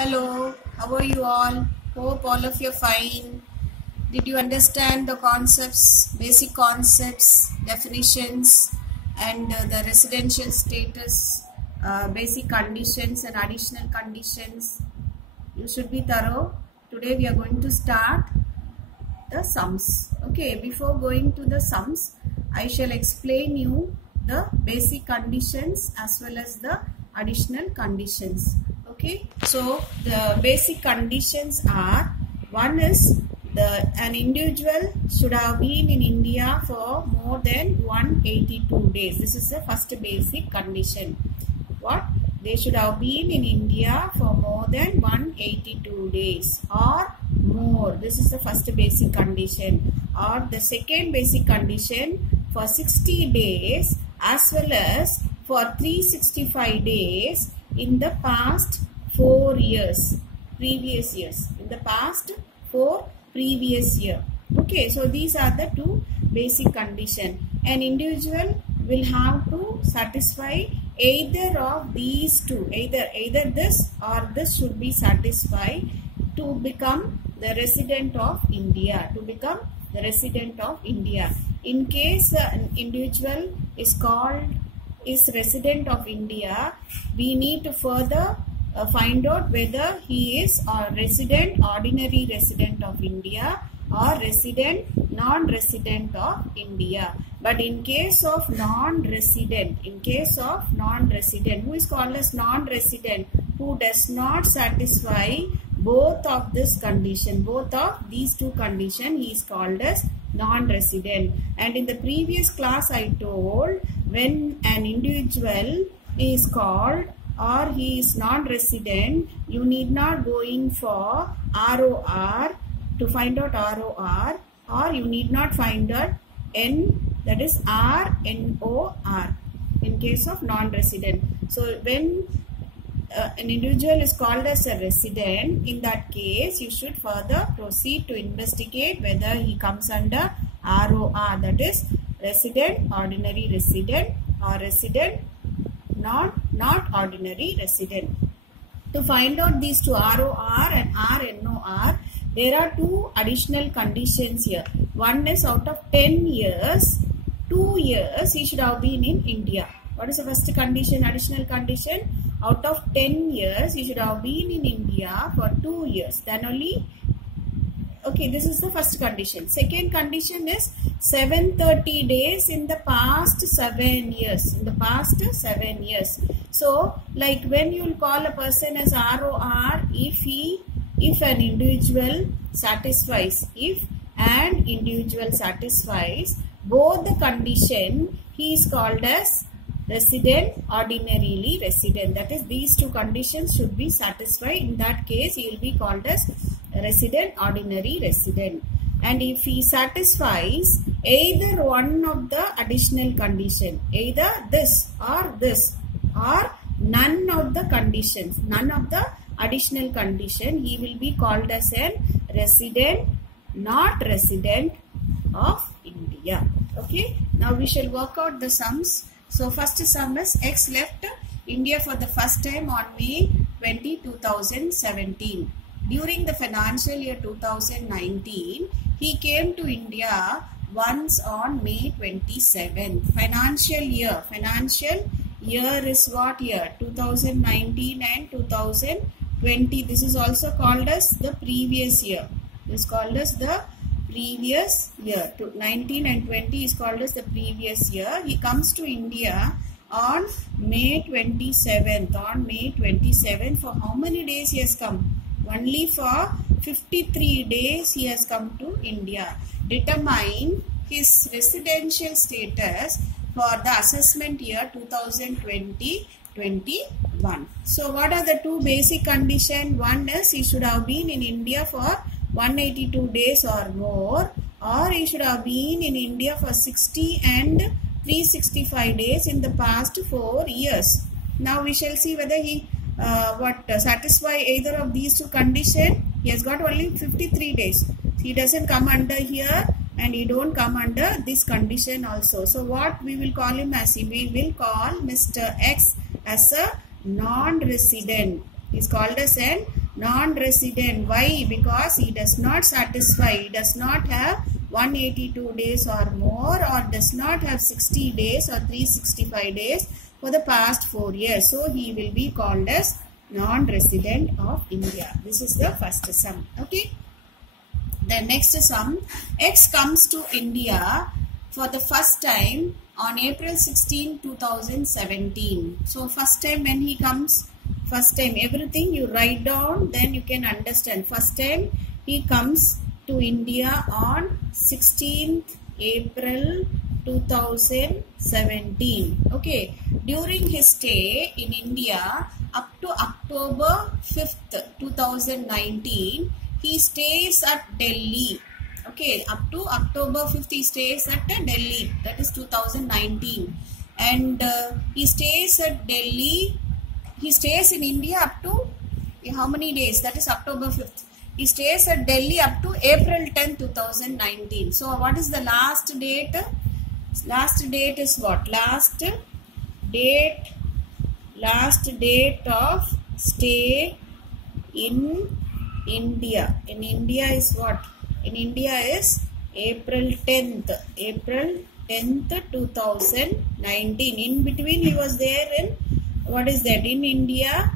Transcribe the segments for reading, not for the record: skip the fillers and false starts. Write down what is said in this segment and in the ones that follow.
Hello, how are you all? Hope all of you are fine. Did you understand the concepts, basic concepts, definitions, and the residential status, basic conditions and additional conditions? You should be thorough. Today we are going to start the sums. Okay, before going to the sums, I shall explain you the basic conditions as well as the additional conditions. Okay, so the basic conditions are: one is an individual should have been in India for more than 182 days. This is the first basic condition. What? They should have been in India for more than 182 days or more. This is the first basic condition. Or the second basic condition, for 60 days as well as for 365 days in the past 4 years, previous years, in the past 4 previous year. Okay, so these are the two basic conditions. An individual will have to satisfy either of these two, either this or this should be satisfied to become the resident of India, In case an individual is resident of India, we need to further find out whether he is a resident, ordinary resident of India or resident, non-resident of India. But in case of non-resident, who is called as non-resident, who does not satisfy both of this condition, both of these two conditions, he is called as non-resident. And in the previous class I told, when an individual is called or he is non-resident, you need not go in for ROR to find out ROR, or you need not find out N, that is RNOR in case of non-resident. So when an individual is called as a resident, in that case you should further proceed to investigate whether he comes under ROR, that is resident, ordinary resident, or resident, not ordinary resident. To find out these two, ROR and RNOR, there are two additional conditions here. One is out of 10 years, 2 years he should have been in India. What is the first condition, additional condition? Out of 10 years he should have been in India for 2 years. Then only, okay, this is the first condition. Second condition is 730 days in the past 7 years. So, like when you will call a person as ROR, if an individual satisfies, both the condition, he is called as resident, ordinarily resident. That is, these two conditions should be satisfied. In that case, he will be called as resident, ordinary resident. And if he satisfies either one of the additional condition, either this or none of the conditions, none of the additional condition, he will be called as a resident, not resident of India. Okay, now we shall work out the sums. So first sum is X left India for the first time on May 20, 2017. During the financial year 2019, he came to India once on May 27. Financial year is what year? 2019 and 2020. This is also called as the previous year. This is called as the previous year. 19 and 20 is called as the previous year. He comes to India on May 27th. On May 27th, for how many days he has come? Only for 53 days he has come to India. Determine his residential status for the assessment year 2020-21. So what are the two basic conditions? One is he should have been in India for 182 days or more, or he should have been in India for 60 and 365 days in the past 4 years. Now we shall see whether he satisfy either of these two conditions. He has got only 53 days. He doesn't come under here and he don't come under this condition also. So what we will call him as? We will call Mr. X as a non-resident. He is called as a Non-resident. Why? Because he does not satisfy. He does not have 182 days or more, or does not have 60 days or 365 days for the past 4 years. So he will be called as non-resident of India. This is the first sum. Okay. The next sum, X comes to India for the first time on April 16, 2017. So first time when he comes, first time everything you write down, then you can understand. First time he comes to India on 16th April 2017. Okay. During his stay in India up to October 5th, 2019, he stays at Delhi. Okay, up to October 5th he stays at Delhi. That is 2019. And he stays at Delhi. He stays in India up to how many days? That is October 5th. He stays at Delhi up to April 10, 2019. So what is the last date? Last date is what? Last date of stay in India. In India is what? In India is April 10th. April 10th, 2019. In between he was there in, what is that? In India,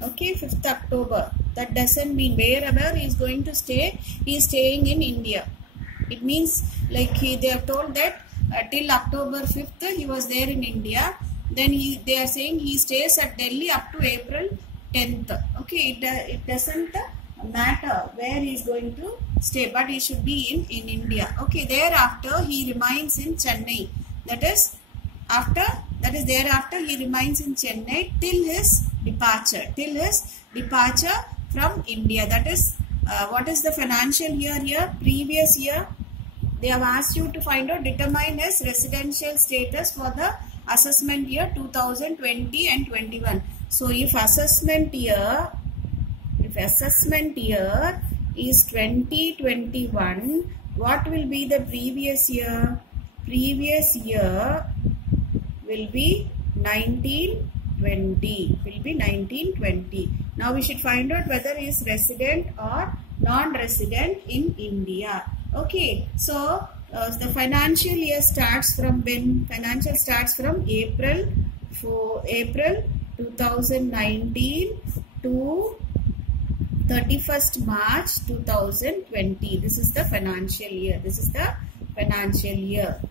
okay, 5th October. That doesn't mean wherever he is going to stay, he is staying in India. It means like they have told that till October 5th he was there in India. Then they are saying he stays at Delhi up to April 10th. Okay, it doesn't matter where he is going to stay, but he should be in India. Okay, thereafter he remains in Chennai. Thereafter he remains in Chennai till his departure from India. That is what is the financial year here? Previous year. They have asked you to find out, determine his residential status for the assessment year 2020 and 21. So if assessment year is 2021, what will be the previous year? Previous year will be 1920. Now we should find out whether he is resident or non-resident in India. Okay, so the financial year starts from when? Financial starts from April 2019 to 31st March 2020. This is the financial year.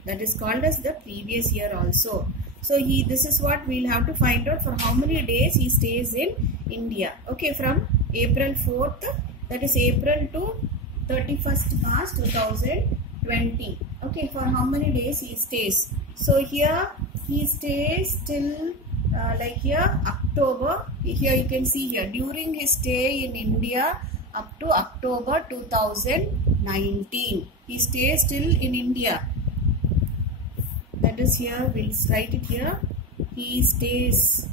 That is called as the previous year also. So this is what we'll have to find out for how many days he stays in India. Okay, from April 4th, that is April to 31st March 2020. Okay, for how many days he stays? So here he stays till October. Here you can see here during his stay in India up to October 2019. He stays still in India. That is here, we'll write it here. He stays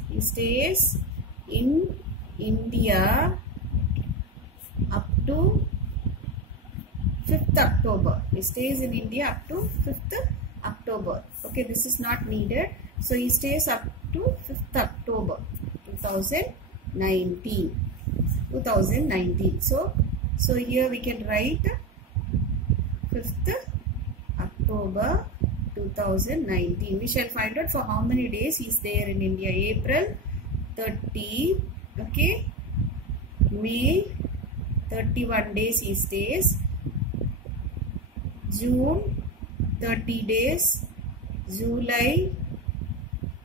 in India up to 5th October. He stays in India up to 5th October. Okay, this is not needed. So he stays up to 5th October 2019. So here we can write 5th October 2019. We shall find out for how many days he is there in India. April 30. Okay. May 31 days he stays. June 30 days. July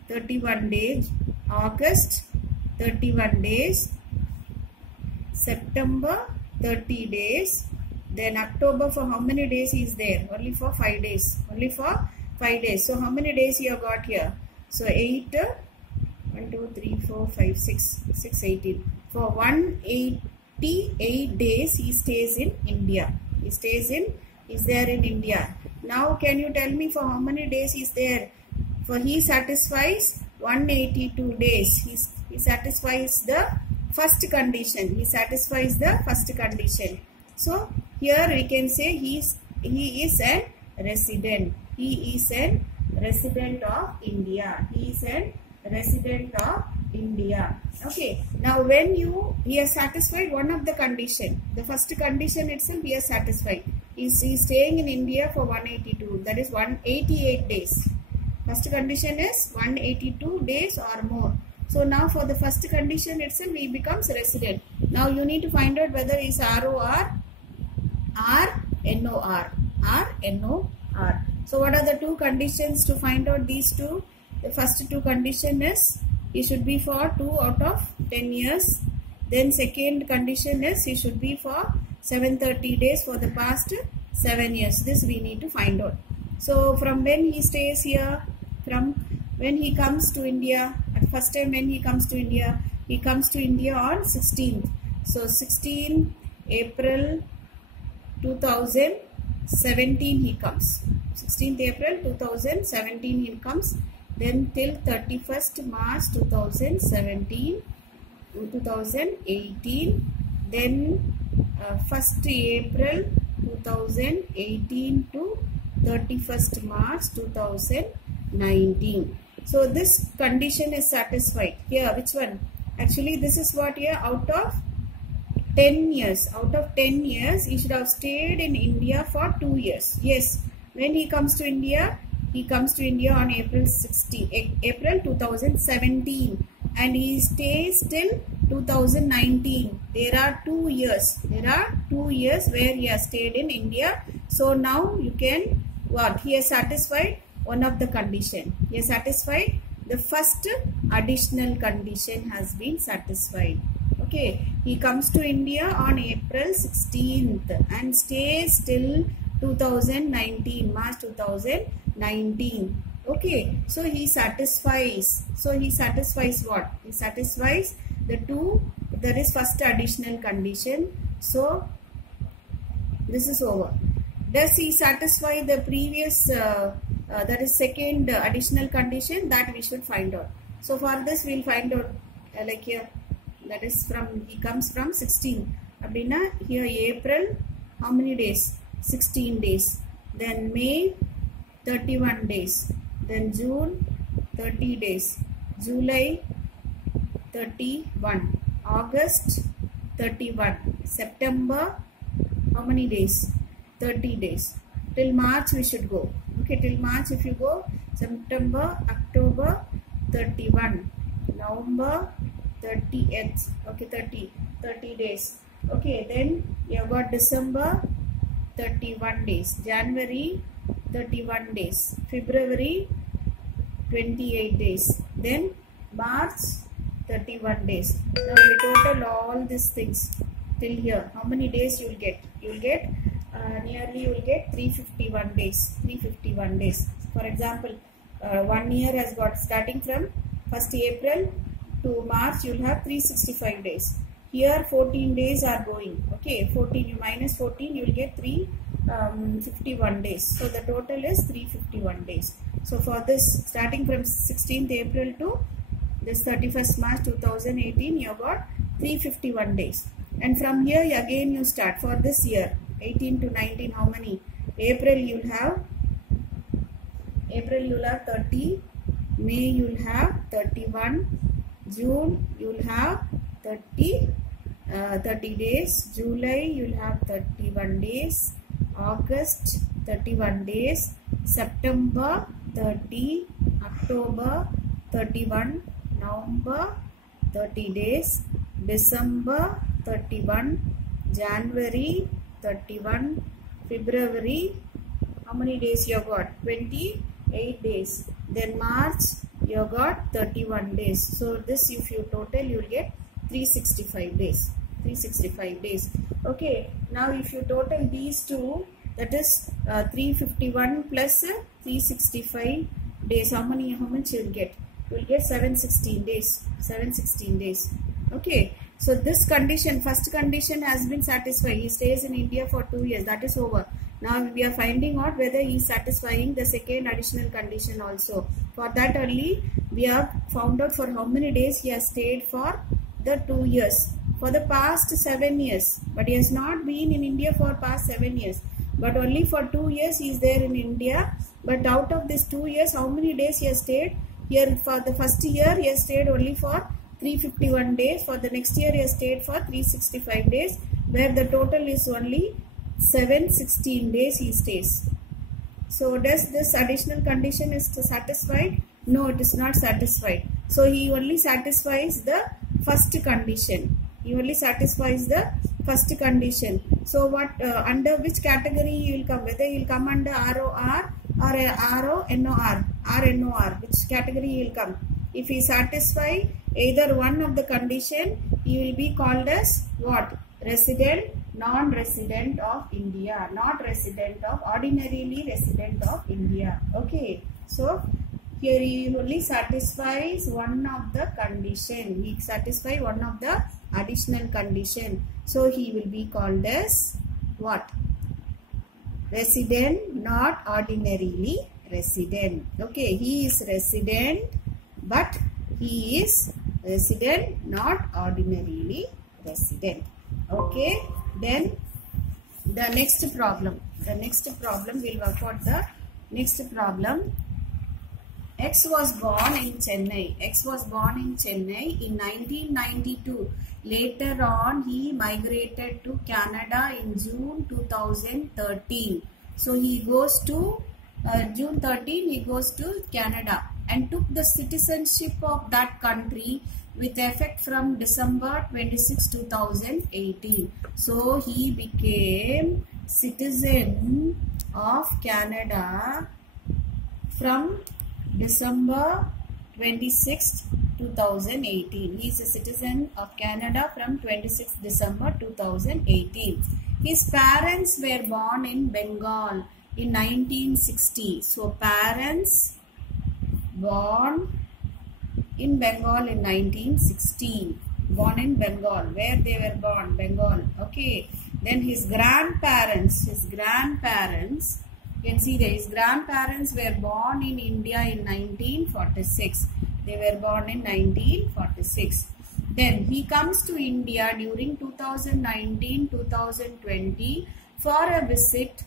31 days. August 31 days. September 30 days. Then October, for how many days he is there? Only for 5 days. Only for 5 days. So how many days you have got here? So 8, 1, 2, 3, 4, 5, 6, 18. For 188 days he stays in India. He is there in India. Now can you tell me for how many days he is there? For he satisfies 182 days. He satisfies the first condition. So here we can say he is a resident. He is a resident of India. Okay. Now when you he has satisfied one of the condition. The first condition itself he has satisfied. He is staying in India for 182. That is 188 days. First condition is 182 days or more. So now for the first condition itself he becomes resident. Now you need to find out whether he is ROR or NOR. NOR. So what are the two conditions to find out these two? The first two condition is he should be for 2 out of 10 years. Then second condition is he should be for 730 days for the past 7 years. This we need to find out. So from when he stays here, from when he comes to India, at first time when he comes to India on 16th. So 16 April 2017 he comes. 16th April 2017 he comes. Then till 31st March 2018. Then 1st April 2018 to 31st March 2019. So this condition is satisfied. Here, which one? Actually, this is what here, out of 10 years. Out of 10 years, he should have stayed in India for 2 years. Yes, when he comes to India on April 2017 and he stays till 2019. There are 2 years. There are 2 years where he has stayed in India. So now you can, what? He has satisfied one of the condition. He has satisfied the first additional condition has been satisfied. Okay. He comes to India on April 16th and stays till 2019, March 2019. Okay, so he satisfies. So he satisfies what? He satisfies the two. There is first additional condition. So this is over. Does he satisfy the previous? That is second additional condition that we should find out. So for this we will find out like here. That is from he comes from 16. Abdina here April. How many days? 16 days. Then May 31 days. Then June 30 days, July 31, August 31, September how many days? 30 days. Till March we should go. Okay, till March if you go, September, October 31, November 30th. Okay, 30 days. Okay, then you have got December 31 days, January 31 days, February 28 days, then March 31 days. Now you total all these things till here. How many days you will get? You will get nearly 351 days. 351 days. For example, 1 year has got starting from 1st April to March. You will have 365 days. Here 14 days are going. Okay, 14 you minus 14 you will get 351 days. So the total is 351 days. So for this starting from 16th April to this 31st March 2018 you have got 351 days. And from here again you start for this year 18 to 19. How many? April you will have 30, May you will have 31, June you will have 30 days, July you will have 31 days, August 31 days, September 30, October 31, November 30 days, December 31, January 31, February, how many days you have got? 28 days. Then March you have got 31 days. So this if you total you will get 365 days. 365 days. Okay. Now if you total these two, that is 351 plus 365 days. How much you will get? You will get 716 days. 716 days. Okay. So this condition, first condition has been satisfied. He stays in India for 2 years. That is over. Now we are finding out whether he is satisfying the second additional condition also. For that only we have found out for how many days he has stayed for the 2 years. For the past 7 years. But he has not been in India for past 7 years. But only for 2 years he is there in India. But out of these 2 years, how many days he has stayed? Here for the first year he has stayed only for 351 days. For the next year he has stayed for 365 days, where the total is only 716 days he stays. So does this additional condition is satisfied? No, it is not satisfied. So he only satisfies the first condition. He only satisfies the first condition. So what under which category he will come? Whether he will come under ROR or RONOR, RNOR, which category he will come? If he satisfy either one of the condition, he will be called as what? Resident, non-resident of India, not resident of, ordinarily resident of India. Okay, so here he only satisfies one of the condition. He satisfies one of the additional condition. So he will be called as what? Resident, not ordinarily resident. Okay, he is resident, but he is resident, not ordinarily resident. Okay, then the next problem. The next problem, we'll work out the next problem. X was born in Chennai. X was born in Chennai in 1992. Later on, he migrated to Canada in June 2013. So he goes to June 13, he goes to Canada and took the citizenship of that country with effect from December 26, 2018. So he became citizen of Canada from December 26, 2018. He is a citizen of Canada from 26 December 2018. His parents were born in Bengal in 1960. So parents born in Bengal in 1960. Born in Bengal. Where they were born? Bengal. Okay. Then his grandparents. You can see that his grandparents were born in India in 1946. They were born in 1946. Then he comes to India during 2019-2020 for a visit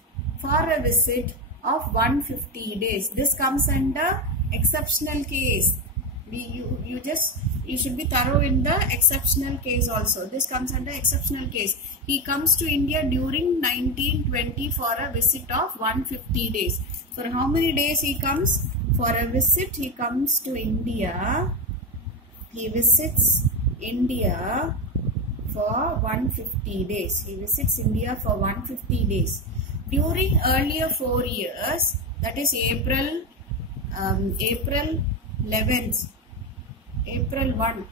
of 150 days. This comes under exceptional case. You should be thorough in the exceptional case also. This comes under exceptional case. He comes to India during 1920 for a visit of 150 days. For how many days he comes? For a visit, he comes to India. He visits India for 150 days. He visits India for 150 days. During earlier 4 years, that is April 11th, April 1.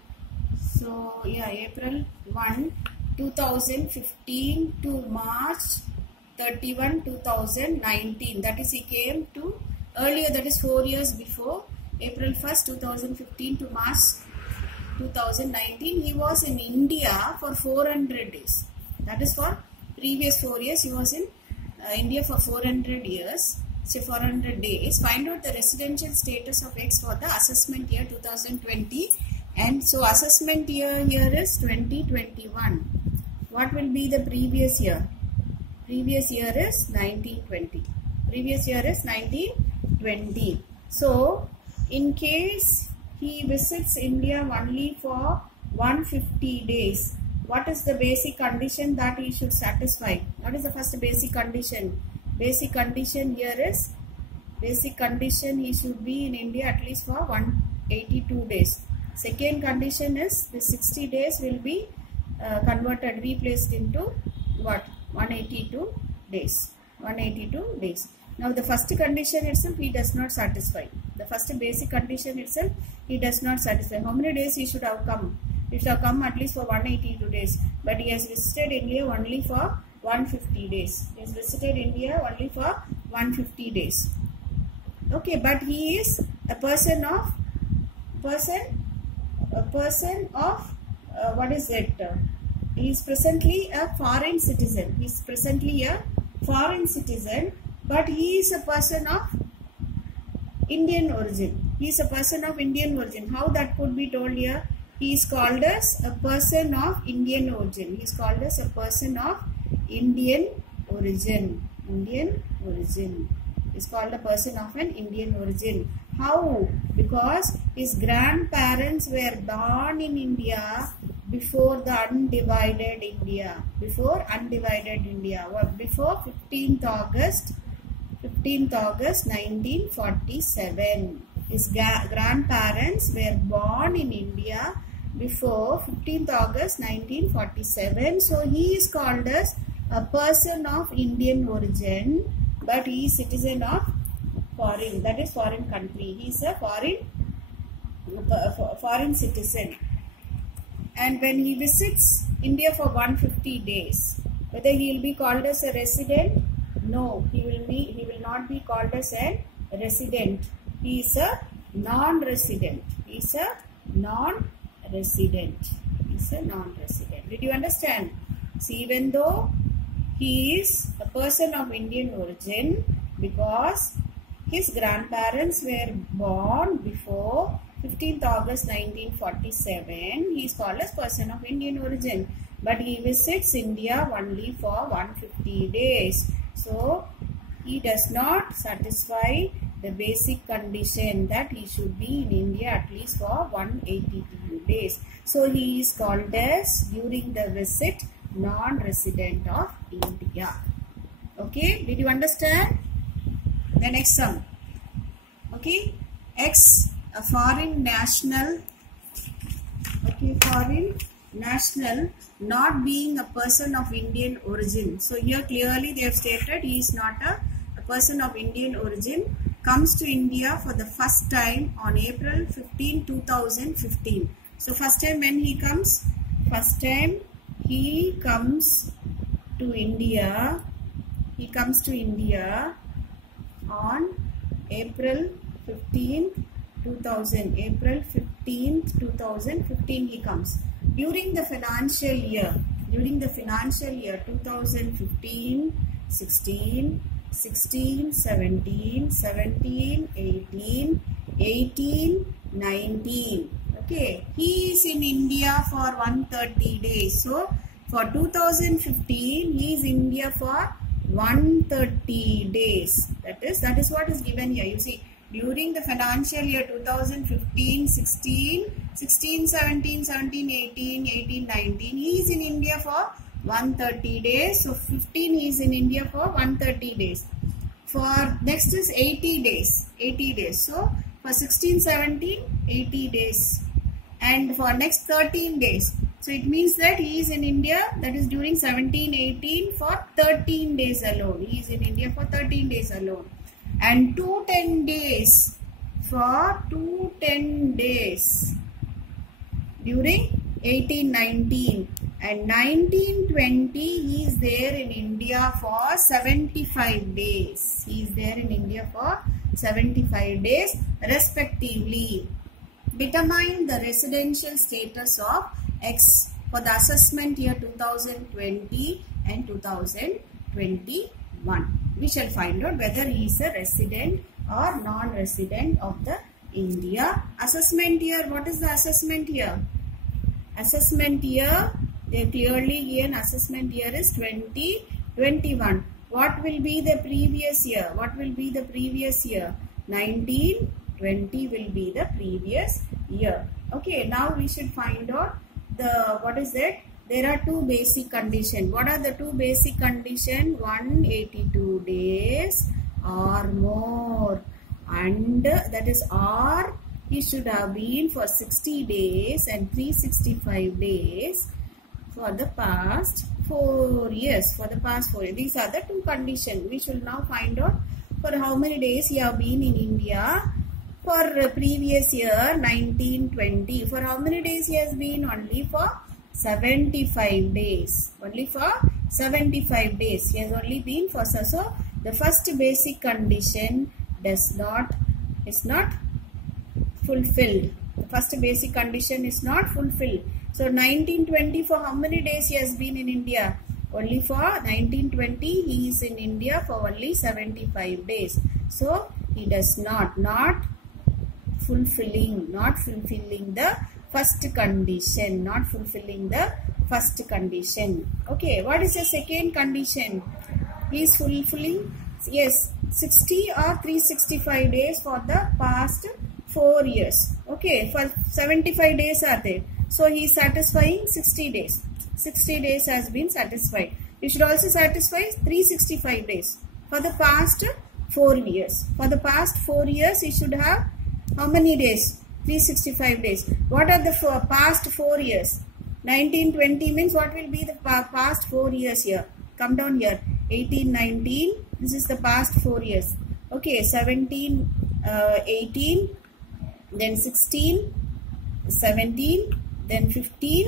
So yeah, April 1, 2015 to March 31, 2019. That is he came to earlier, that is 4 years before, April 1st, 2015 to March 2019. He was in India for 400 days. That is for previous 4 years. He was in India for 400 years. So 400 days. Find out the residential status of X for the assessment year 2020. And so assessment year here is 2021. What will be the previous year? Previous year is 1920. Previous year is 1920. So in case he visits India only for 150 days, what is the basic condition that he should satisfy? What is the first basic condition? Basic condition here is, basic condition he should be in India at least for 182 days. Second condition is the 60 days will be replaced into what? 182 days. 182 days. Now the first condition itself he does not satisfy. The first basic condition itself he does not satisfy. How many days he should have come? He should have come at least for 182 days. But he has visited India only for 150 days. He has visited India only for 150 days. Okay, but he is a person of what is it? He is presently a foreign citizen. He is presently a foreign citizen, but he is a person of Indian origin. He is a person of Indian origin. How that could be told here? He is called as a person of Indian origin. He is called as a person of Indian origin. Indian origin is called a person of an Indian origin. How? Because his grandparents were born in India before the undivided India. Before undivided India. Before 15th August 1947. His grandparents were born in India before 15th August 1947. So he is called as a person of Indian origin, but he is citizen of foreign, that is foreign country. He is a foreign citizen. And when he visits India for 150 days, whether he will be called as a resident? No, he will not be called as a resident. He is a non-resident. He is a non-resident. He is a non-resident. Did you understand? See, even though he is a person of Indian origin, because his grandparents were born before 15th August 1947, he is called as person of Indian origin. But he visits India only for 150 days. So, he does not satisfy the basic condition that he should be in India at least for 182 days. So, he is called as, during the visit, non-resident of India. Okay, did you understand? The next sum. Okay, X, a foreign national. Okay, foreign national not being a person of Indian origin. So here clearly they have stated he is not a person of Indian origin, comes to India for the first time on April 15, 2015. So first time when he comes? First time he comes to India. He comes to India on April 15th, 2000. April 15th, 2015 he comes. During the financial year 2015, 16, 17, 18, 19. Okay, he is in India for 130 days. So, for 2015, he is in India for 130 days. That is what is given here. You see, during the financial year 2015, 16, 17, 18, 19, he is in India for 130 days. So, 15 he is in India for 130 days. For next is 80 days. 80 days. So, for 16, 17, 80 days. And for next 13 days. So, it means that he is in India, that is during 17, 18 for 13 days alone. He is in India for 13 days alone. And 210 days for 210 days during 18-19 and 19-20 he is there in India for 75 days. He is there in India for 75 days respectively. Determine the residential status of X for the assessment year 2020 and 2021. We shall find out whether he is a resident or non-resident of the India. Assessment year, what is the assessment year? Assessment year, they clearly given assessment year is 2021. What will be the previous year? What will be the previous year? 1920 will be the previous year. Okay, now we should find out the, what is that? There are two basic conditions. What are the two basic conditions? 182 days or more. And that is or he should have been for 60 days and 365 days for the past 4 years. For the past 4 years. These are the two conditions. We should now find out for how many days he have been in India. For previous year 1920. For how many days he has been? Only for 75 days. Only for 75 days. He has only been for, so the first basic condition is not fulfilled. The first basic condition is not fulfilled. So 1920 for how many days he has been in India? Only for 1920 he is in India for only 75 days. So he does not fulfilling the first condition, not fulfilling the first condition. Okay, what is the second condition? He is fulfilling, yes, 60 or 365 days for the past 4 years. Okay, for 75 days are there. So he is satisfying 60 days. 60 days has been satisfied. You should also satisfy 365 days for the past 4 years. For the past 4 years, he should have how many days? 365 days. What are the past 4 years? 1920 means what will be the past 4 years here? Come down here. 18, 19. This is the past 4 years. Okay, 17, 18, then 16, 17, then 15,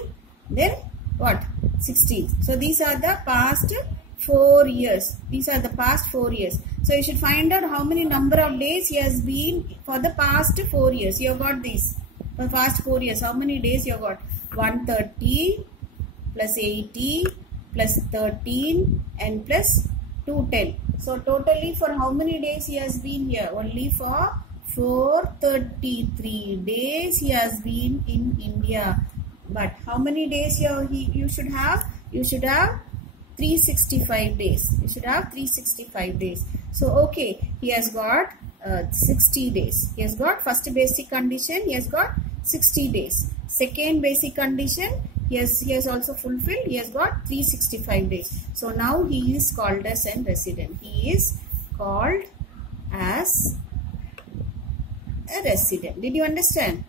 then what? 16. So these are the past 4 years. These are the past 4 years. So you should find out how many number of days he has been for the past 4 years. You have got this. For the past 4 years, how many days you have got? 130 plus 80 plus 13 and plus 210. So totally for how many days he has been here? Only for 433 days he has been in India. But how many days you should have? You should have 365 days. You should have 365 days. So okay, he has got 60 days. He has got first basic condition. He has got 60 days. Second basic condition, he has also fulfilled. He has got 365 days. So now he is called as a resident. He is called as a resident. Did you understand?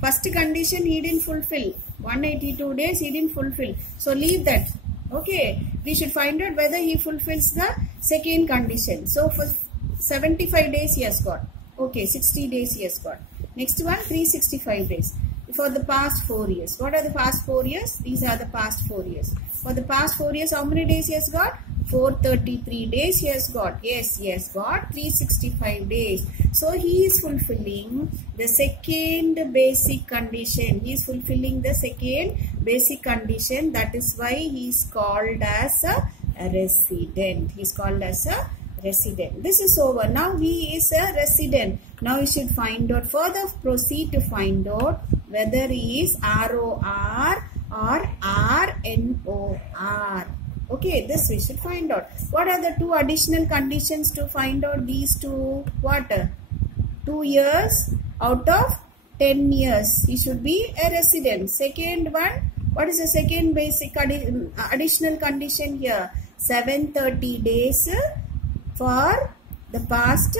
First condition he didn't fulfill. 182 days he didn't fulfill. So leave that. Okay. We should find out whether he fulfills the second condition. So for 75 days he has got. Okay. 60 days he has got. Next one 365 days. For the past 4 years. What are the past 4 years? These are the past 4 years. For the past 4 years, how many days he has got? 433 days he has got. Yes, he has got 365 days. So he is fulfilling the second basic condition. He is fulfilling the second basic condition. That is why he is called as a resident. He is called as a resident. This is over. Now he is a resident. Now you should find out, further proceed to find out whether he is ROR or RNOR. Okay, this we should find out. What are the two additional conditions to find out these two? What? 2 years out of 10 years. He should be a resident. Second one, what is the second basic additional condition here? 730 days for the past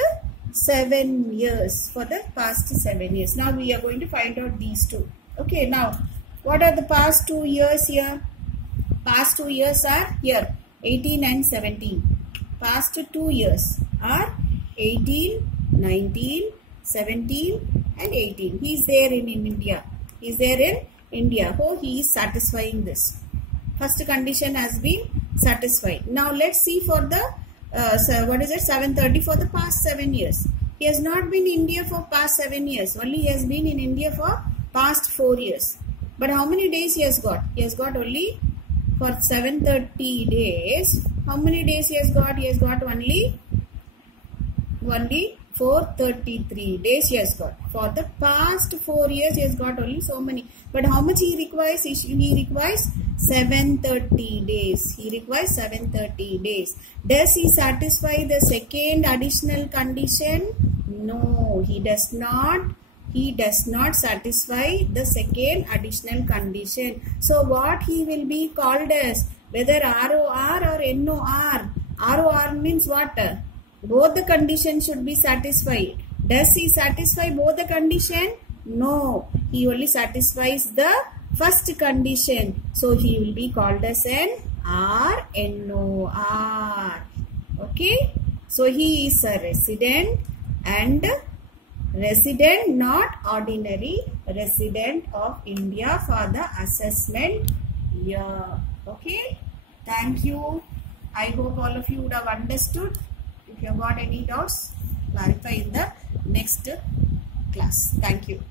7 years. For the past 7 years. Now we are going to find out these two. Okay, now what are the past 2 years here? Past 2 years are here 18 and 17. Past 2 years are 18, 19, 17 and 18. He is there in India. He is there in India. Oh, he is satisfying this. First condition has been satisfied. Now let's see for the 730 for the past 7 years. He has not been in India for past 7 years. Only he has been in India for past 4 years. But how many days he has got? He has got only for 730 days. How many days he has got? He has got only 433 days he has got. For the past 4 years he has got only so many. But how much he requires? He requires 730 days. He requires 730 days. Does he satisfy the second additional condition? No, he does not. He does not satisfy the second additional condition. So what he will be called as? Whether ROR or NOR. ROR means what? Both the conditions should be satisfied. Does he satisfy both the condition? No. He only satisfies the first condition. So he will be called as an RNOR. Okay. So he is a resident and resident, not ordinary resident of India for the assessment year. Okay. Thank you. I hope all of you would have understood. If you have got any doubts, clarify in the next class. Thank you.